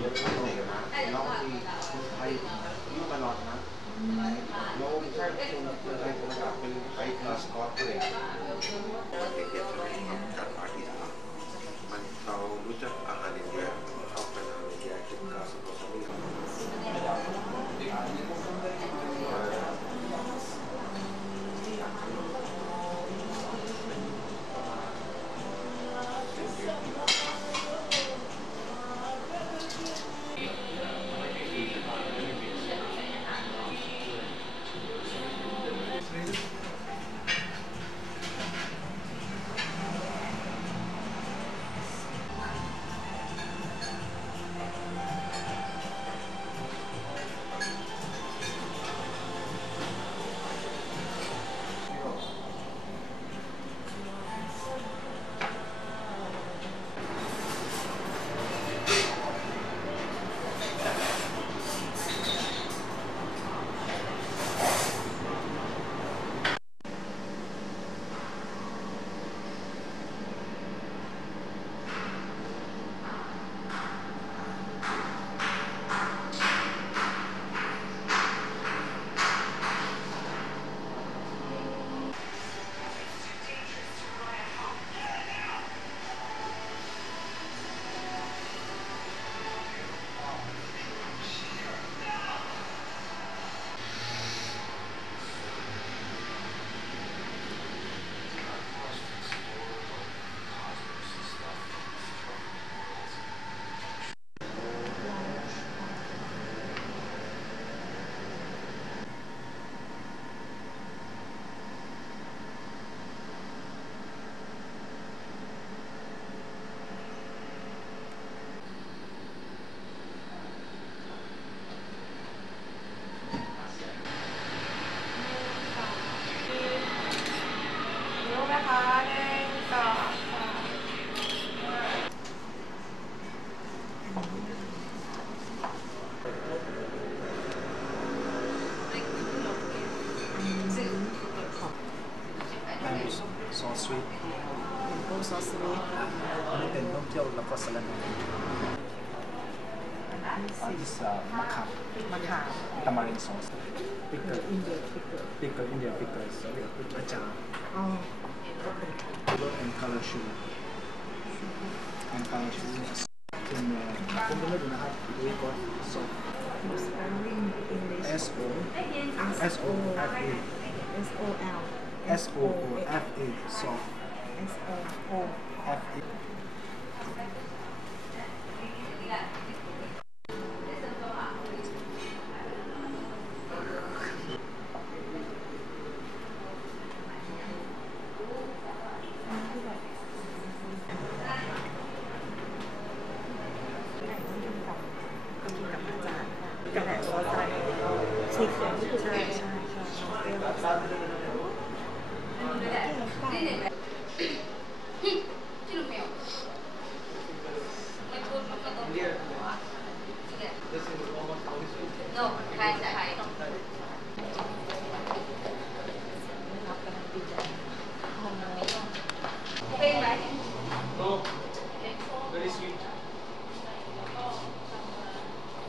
Okay. This is uh, macaw. Macaw. Tamarind sauce. Pickle. India pickle. Pickle, India pickle. Yeah, achar. Oh, okay. And color sugar. And color sugar. In, uh, in the middle, we got salt. S O S O F A S O L S O O F A salt S O O F A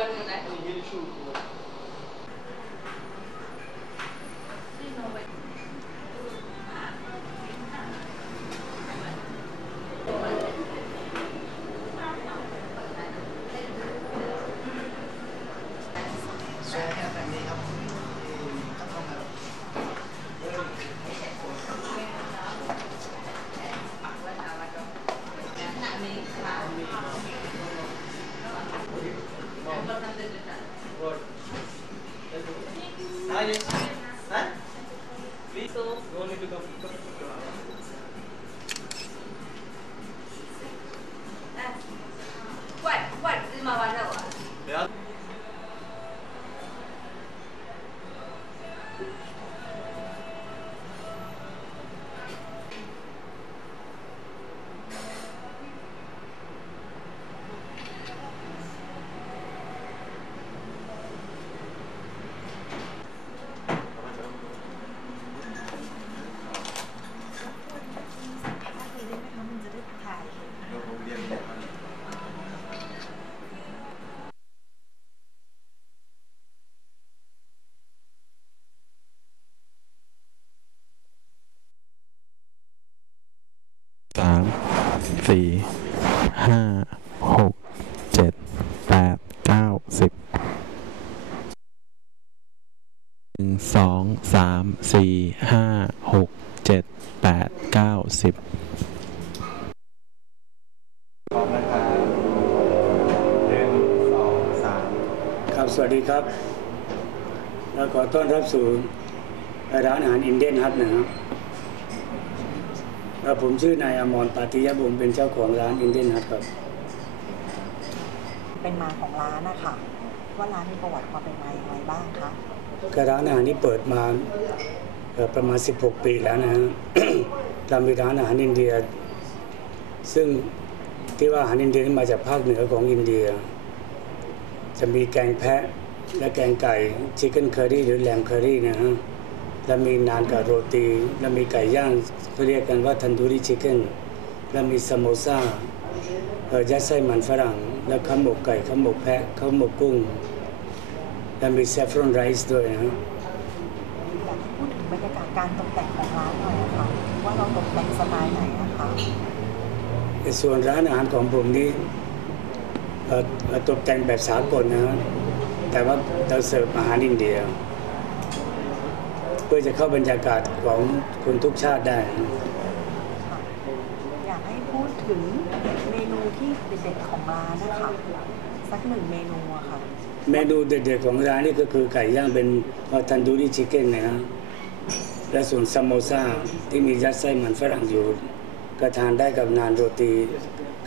Corno, né? 哎喂喂你妈妈在我 สองสามสี่ห้าหกเจ็ดแปดเก้าสิบพร้อมนะครับหนึ่งสองสามครับสวัสดีครับแล้วขอต้อนรับสู่ร้านอาหารอินเดียนฮัทนะครับแล้วผมชื่อนายอมรปาติยบุญเป็นเจ้าของร้านอินเดียนฮัทครับ เป็นมาของร้านนะคะว่าร้านมีประวัติความเป็นมาอย่างไรบ้างคะ ก็ร้านอาหารที่เปิดมาประมาณ 16 ปีแล้วนะฮะเรามีร้านอาหารอินเดีย ซึ่งที่ว่าอาหารอินเดียนี่มาจากภาคเหนือของอินเดีย จะมีแกงแพะและแกงไก่ชิคเก้นเคอรี่หรือแลมเคอรี่นะฮะแล้วมีนานกับโรตี แล้วมีไก่ย่างเขาเรียกกันว่าทันดูรีชิคเก้นแล้วมีสโมซ่าเอ่อยัดไส้มันฝรั่ง แล้วข้าวหมกไก่ข้าวหมกแพะข้าวหมกกุ้ง แล้วมีแซฟรอนไรซ์ด้วยนะฮะอยากให้พูดถึงบรรยากาศการตกแต่งของร้านหน่อยอะค่ะว่าเราตกแต่งสไตล์ไหนอะคะในส่วนร้านอาหารของผมนี่เอ่อเอ่อตกแต่งแบบสากลนะฮะแต่ว่าเราเสิร์ฟอาหารอินเดีย เพื่อจะเข้าบรรยากาศของคนทุกชาติได้นะค่ะอยากให้พูดถึงเมนูที่เด็ดๆของร้านนะคะ สักหนึ่งเมนูอะค่ะ เมนูเด็ดๆของร้านนี่ก็คือไก่ย่างเป็นทันดูรี่ชิคเก้นนะฮะและส่วนซามโมซาที่มียัดไส้มันฝรั่งอยู่ก็ทานได้กับนานโรตี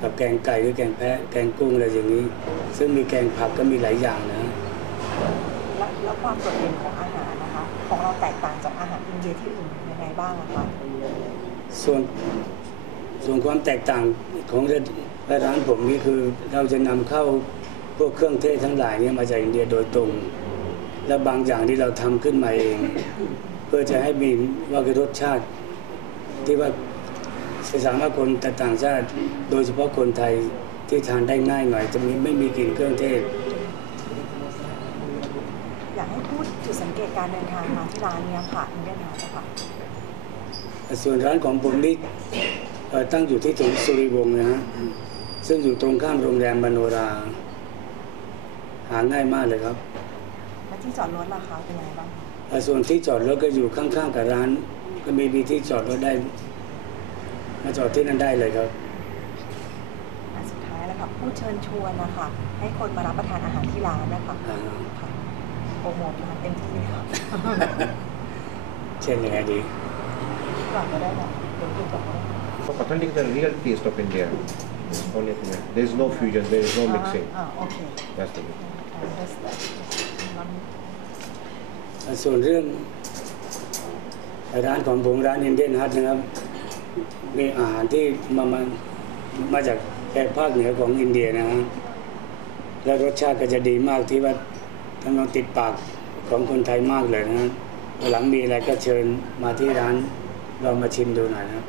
กับแกงไก่หรือแกงแพะแกงกุ้งอะไรอย่างนี้ ซึ่งมีแกงผักก็มีหลายอย่างนะแล้วแล้วความโดดเด่นของอาหารนะคะ ของเราแตกต่างจากอาหารอินเดียที่อื่นยังไงบ้างอะคะส่วนส่วนความแตกต่างของร้านผมนี่คือเราจะนำเข้า พวกเครื่องเทศทั้งหลายเนี่ยมาจากอินเดียโดยตรง และบางอย่างที่เราทำขึ้นมาเอง เพื่อจะให้มีว่าคือรสชาติ ที่ว่าจะสามารถคนต่างชาติ โดยเฉพาะคนไทยที่ทานได้ง่ายหน่อยจะมีไม่มีกลิ่นเครื่องเทศอยากให้พูดจุดสังเกตการเดินทางมาที่ร้านเนี้ยค่ะอินเดียนฮาร์ค่ะส่วนร้านของผมนี่เอ่อตั้งอยู่ที่ถนนสุริวงศ์นะฮะซึ่งอยู่ตรงข้ามโรงแรมมโนราหาง่ายมากเลยครับ แล้วที่จอดรถราคาเป็นยังไงบ้างคะเอ่อส่วนที่จอดรถก็อยู่ข้างๆกับร้าน ก็มีมีที่จอดรถได้ มาจอดที่นั่นได้เลยครับอันสุดท้ายแล้วค่ะพูดเชิญชวนนะคะให้คนมารับประทานอาหารที่ร้านนะคะอ่า ค่ะโปรโมทร้านเต็มที่เลยค่ะเช่นยังไงดีก่อนก็ได้ค่ะเดี๋ยวดูก่อน ก็ได้ Authentic the real taste of India. Only thing. There is no fusion. There is no mixing. อ่าโอเค That's the thing. understand ส่วนเรื่องร้านของผมร้านอินเดียนฮัทนะครับมีอาหารที่มามามาจากแถบภาคเหนือของอินเดียนะฮะแล้วรสชาติก็จะดีมากที่ว่าทั้งติดปากของคนไทยมากเลยนะฮะวันหลังมีอะไรก็เชิญมาที่ร้านลองมาชิมดูหน่อยนะครับ